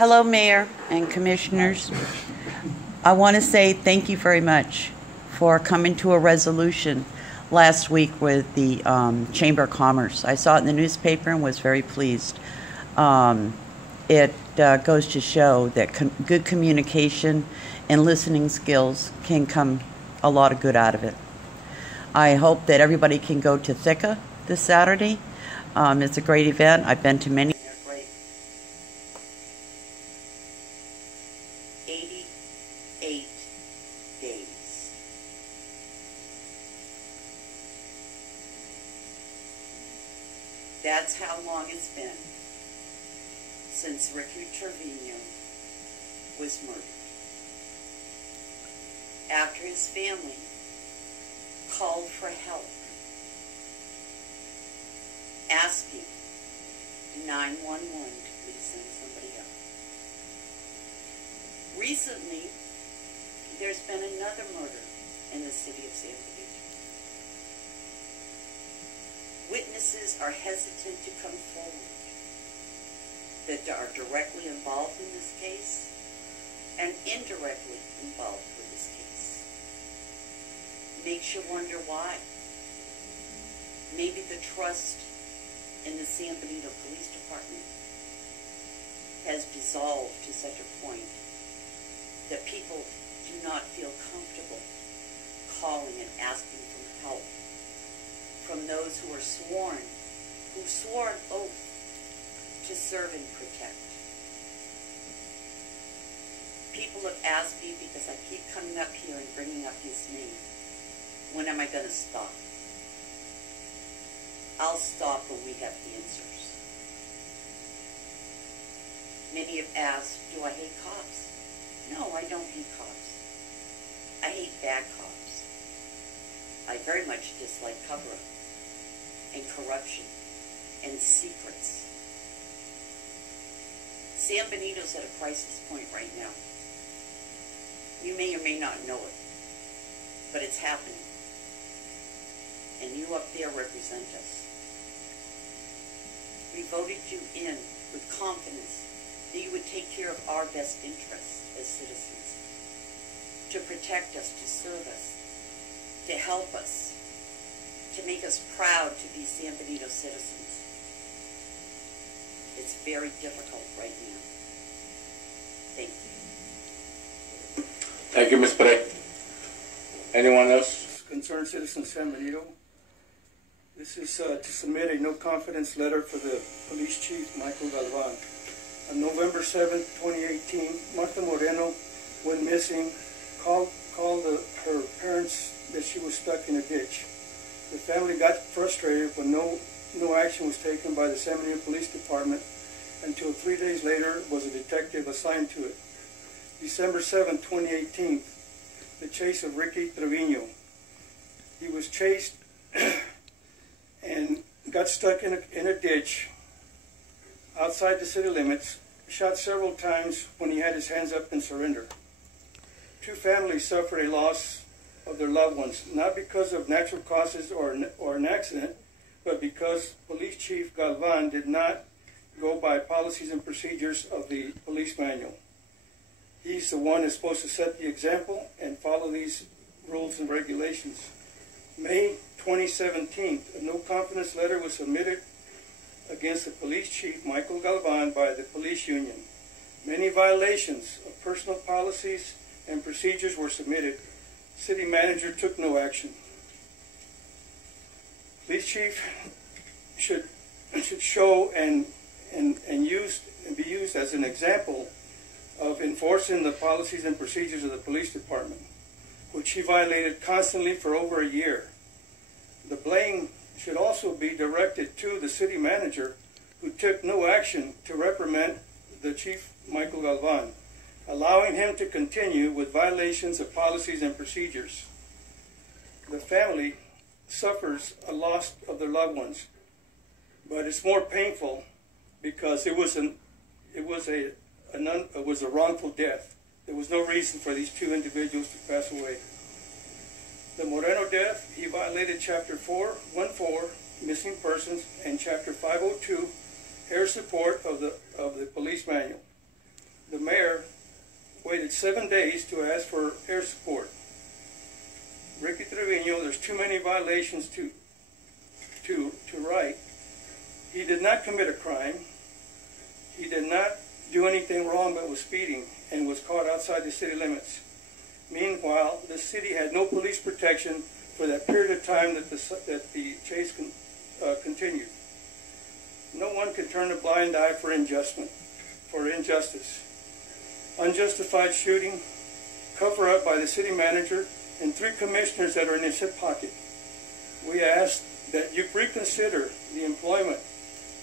Hello, Mayor and Commissioners. I want to say thank you very much for coming to a resolution last week with the Chamber of Commerce. I saw it in the newspaper and was very pleased. It goes to show that good communication and listening skills can come a lot of good out of it. I hope that everybody can go to Thika this Saturday. It's a great event. I've been to many. 88 days. That's how long it's been since Ricky Trevino was murdered. After his family called for help, asking 911 to please send somebody up. Recently, there's been another murder in the city of San Benito. Witnesses are hesitant to come forward that are directly involved in this case and indirectly involved with this case. Makes you wonder why. Maybe the trust in the San Benito Police Department has dissolved to such a point that people do not feel comfortable calling and asking for help from those who are swore an oath to serve and protect. People have asked me, because I keep coming up here and bringing up his name, when am I going to stop? I'll stop when we have answers. Many have asked, do I hate cops? No, I don't hate cops. I hate bad cops. I very much dislike cover-up and corruption and secrets. San Benito's at a crisis point right now. You may or may not know it, but it's happening. And you up there represent us. We voted you in with confidence that you would take care of our best interests as citizens, to protect us, to serve us, to help us, to make us proud to be San Benito citizens. It's very difficult right now. Thank you. Thank you, Ms. Perez. Anyone else? Concerned citizen San Benito. This is to submit a no-confidence letter for the police chief, Michael Galvan. On November 7, 2018, Marta Moreno went missing, called her parents that she was stuck in a ditch. The family got frustrated when no action was taken by the San Benito Police Department until 3 days later was a detective assigned to it. December 7, 2018, the chase of Ricky Trevino. He was chased and got stuck in a ditch outside the city limits, shot several times when he had his hands up in surrender. Two families suffered a loss of their loved ones, not because of natural causes or an accident, but because Police Chief Galvan did not go by policies and procedures of the police manual. He's the one who's supposed to set the example and follow these rules and regulations. May 2017, a no-confidence letter was submitted against the police chief, Michael Galvan, by the police union. Many violations of personal policies and procedures were submitted. City manager took no action. Police chief should show and be used as an example of enforcing the policies and procedures of the police department, which he violated constantly for over a year. The blame should also be directed to the city manager, who took no action to reprimand the chief, Michael Galvan, allowing him to continue with violations of policies and procedures. The family suffers a loss of their loved ones, but it's more painful because it was a wrongful death. There was no reason for these two individuals to pass away. The Moreno death, he violated Chapter 414, Missing Persons, and Chapter 502, Air Support of the police manual. the mayor waited 7 days to ask for air support. Ricky Trevino, there's too many violations to write. He did not commit a crime. He did not do anything wrong but was speeding and was caught outside the city limits. Meanwhile, the city had no police protection for that period of time that the chase continued. No one can turn a blind eye for injustice. Unjustified shooting, cover up by the city manager, and 3 commissioners that are in his hip pocket. We ask that you reconsider the employment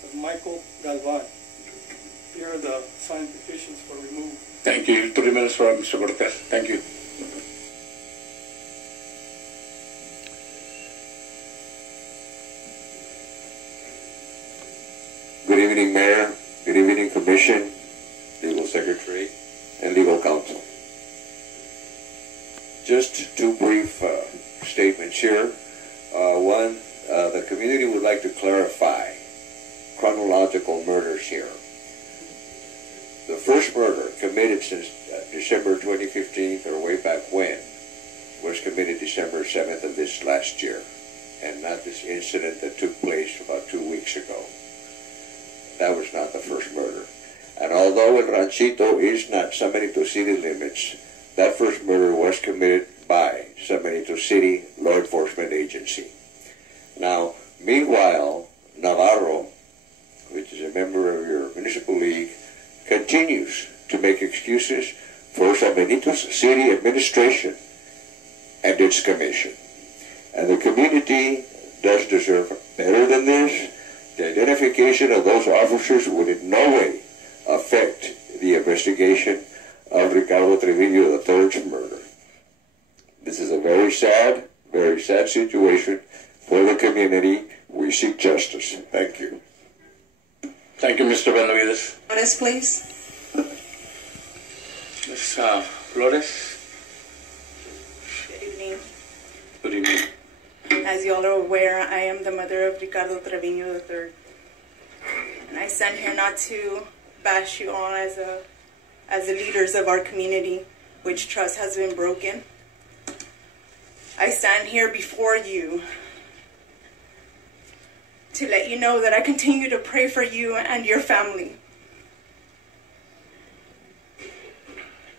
of Michael Galvan. Here are the signed petitions for removal. Thank you. 3 minutes for Mr. Cortez. Thank you. Good evening, Mayor. Good evening, Commission, Legal Secretary, and Legal Counsel. Just 2 brief statements here. One, the community would like to clarify chronological murders here. The first murder committed since December 2015, or way back when, was committed December 7th of this last year, and not this incident that took place about 2 weeks ago. That was not the first murder. And although El Ranchito is not San Benito city limits, that first murder was committed by San Benito City Law Enforcement Agency. Now, meanwhile, Navarro, which is a member of your municipal league, continues to make excuses for San Benito's city administration and its commission. And the community does deserve better than this. The identification of those officers would in no way affect the investigation of Ricardo Trevino III's murder. This is a very sad situation for the community. We seek justice. Thank you. Thank you, Mr. Benavides. Flores, please. Ms. Flores. Good evening. Good evening. As you all are aware, I am the mother of Ricardo Trevino III. And I stand here not to bash you all as the leaders of our community, which trust has been broken. I stand here before you to let you know that I continue to pray for you and your family,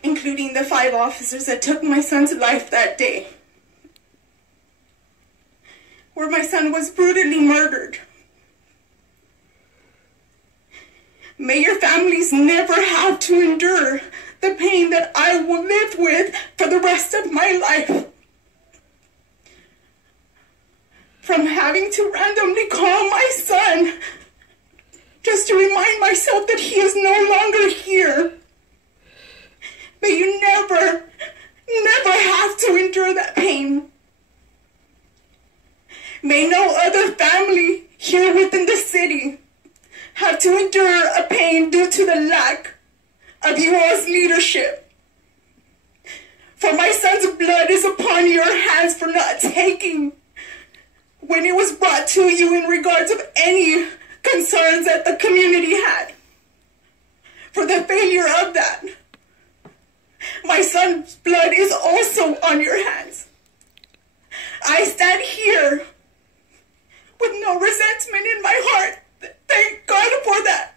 including the 5 officers that took my son's life that day, where my son was brutally murdered. May your families never have to endure the pain that I will live with for the rest of my life. From having to randomly call my son just to remind myself that he is no longer here. May you never have to endure that pain. May no other family here within the city have to endure a pain due to the lack of you all's leadership. For my son's blood is upon your hands for not taking when it was brought to you in regards of any concerns that the community had. For the failure of that, my son's blood is also on your hands. I stand here with no resentment in my heart. Thank God for that.